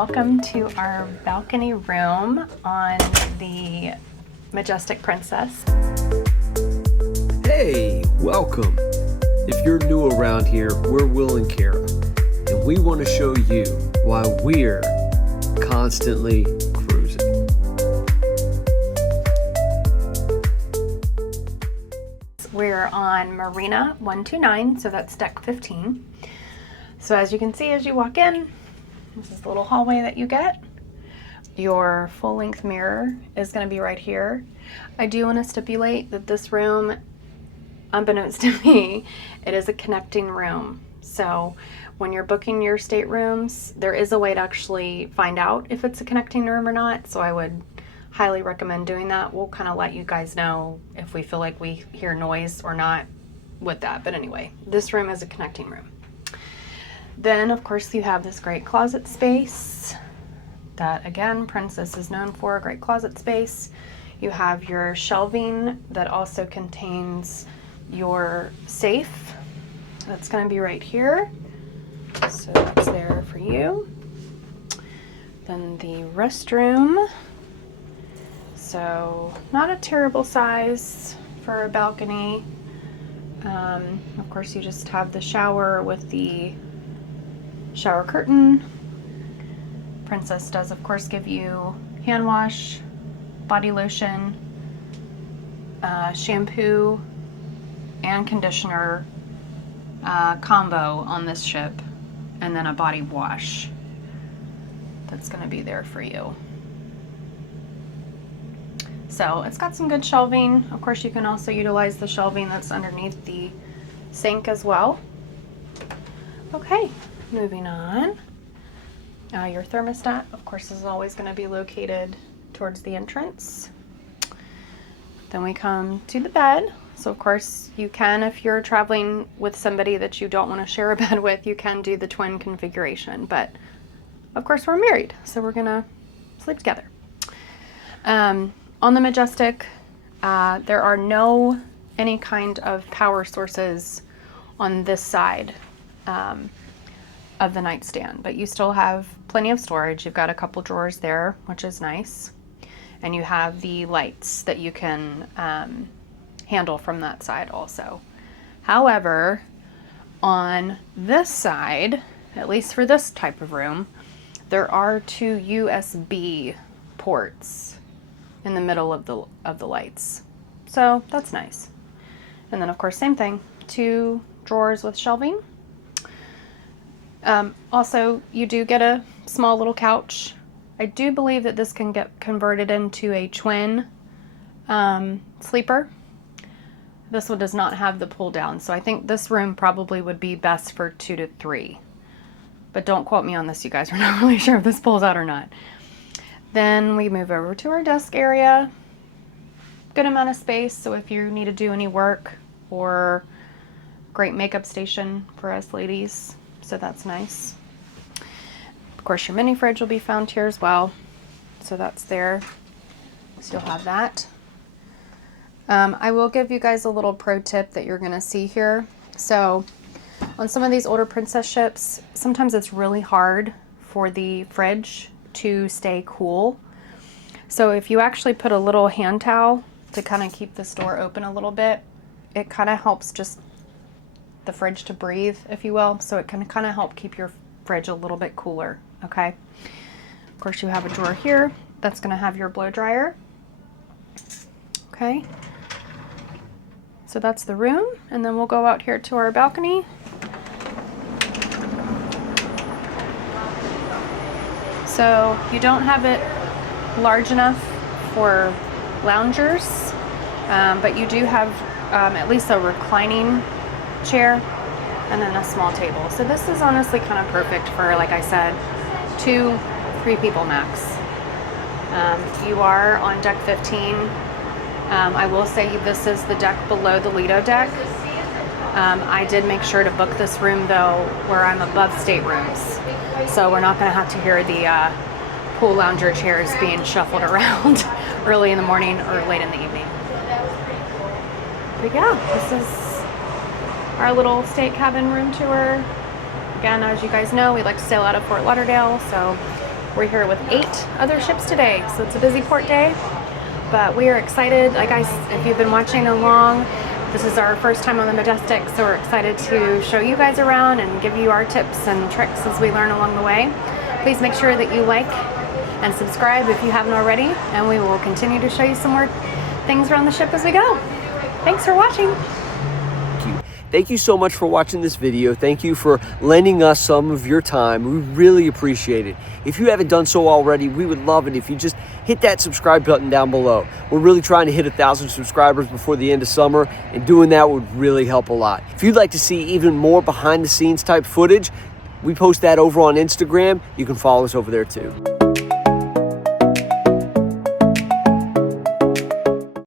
welcome to our balcony room on the Majestic Princess. Hey, welcome. If you're new around here, we're Will and Kara, and we want to show you why we're constantly cruising. We're on Marina 129, so that's deck 15. So as you can see as you walk in, this is the little hallway that you get. Your full-length mirror is going to be right here. I do want to stipulate that this room, unbeknownst to me, it is a connecting room. So when you're booking your staterooms, there is a way to actually find out if it's a connecting room or not. So I would highly recommend doing that. We'll kind of let you guys know if we feel like we hear noise or not with that. But anyway, this room is a connecting room. Then, of course, you have this great closet space that, again, Princess is known for, a great closet space. You have your shelving that also contains your safe. That's going to be right here. So that's there for you. Then the restroom. So not a terrible size for a balcony. Of course, you just have the shower with the shower curtain. Princess does, of course, give you hand wash, body lotion, shampoo, and conditioner combo on this ship, and then a body wash that's going to be there for you. So it's got some good shelving. Of course, you can also utilize the shelving that's underneath the sink as well. Okay. Moving on, your thermostat, of course, is always going to be located towards the entrance. Then we come to the bed. So, of course, you can, if you're traveling with somebody that you don't want to share a bed with, you can do the twin configuration. But, of course, we're married, so we're going to sleep together. On the Majestic, there are no any kind of power sources on this side of the nightstand, but you still have plenty of storage. You've got a couple drawers there, which is nice, and you have the lights that you can handle from that side also. However, on this side, at least for this type of room, there are two USB ports in the middle of the lights, so that's nice. And then, of course, same thing, two drawers with shelving. Also, you do get a small little couch. I do believe that this can get converted into a twin sleeper. This one does not have the pull down, so I think this room probably would be best for 2 to 3. But don't quote me on this, you guys. We're not really sure if this pulls out or not. Then we move over to our desk area. Good amount of space, so if you need to do any work, or great makeup station for us ladies. So that's nice. Of course, your mini fridge will be found here as well. So that's there. So you'll have that. I will give you guys a little pro tip that you're going to see here. So on some of these older Princess ships, sometimes it's really hard for the fridge to stay cool. So if you actually put a little hand towel to kind of keep this door open a little bit, it kind of helps just the fridge to breathe, if you will, so it can kind of help keep your fridge a little bit cooler. Okay, of course, you have a drawer here that's going to have your blow dryer. Okay, so that's the room, and then we'll go out here to our balcony. So you don't have it large enough for loungers, but you do have at least a reclining chair and then a small table. So this is honestly kind of perfect for, like I said, 2-3 people max. You are on deck 15. I will say this is the deck below the Lido deck. I did make sure to book this room though where I'm above staterooms, so we're not going to have to hear the pool lounger chairs being shuffled around early in the morning or late in the evening. But yeah, this is our little state cabin room tour. Again, as you guys know, we like to sail out of Fort Lauderdale, so We're here with 8 other ships today, so it's a busy port day. But we are excited. Like if you've been watching along, this is our first time on the Majestic, so we're excited to show you guys around and give you our tips and tricks as we learn along the way. Please make sure that you like and subscribe if you haven't already, and we will continue to show you some more things around the ship as we go. Thanks for watching. Thank you so much for watching this video. Thank you for lending us some of your time. We really appreciate it. If you haven't done so already, we would love it if you just hit that subscribe button down below. We're really trying to hit 1,000 subscribers before the end of summer, and doing that would really help a lot. If you'd like to see even more behind the scenes type footage, we post that over on Instagram. You can follow us over there too.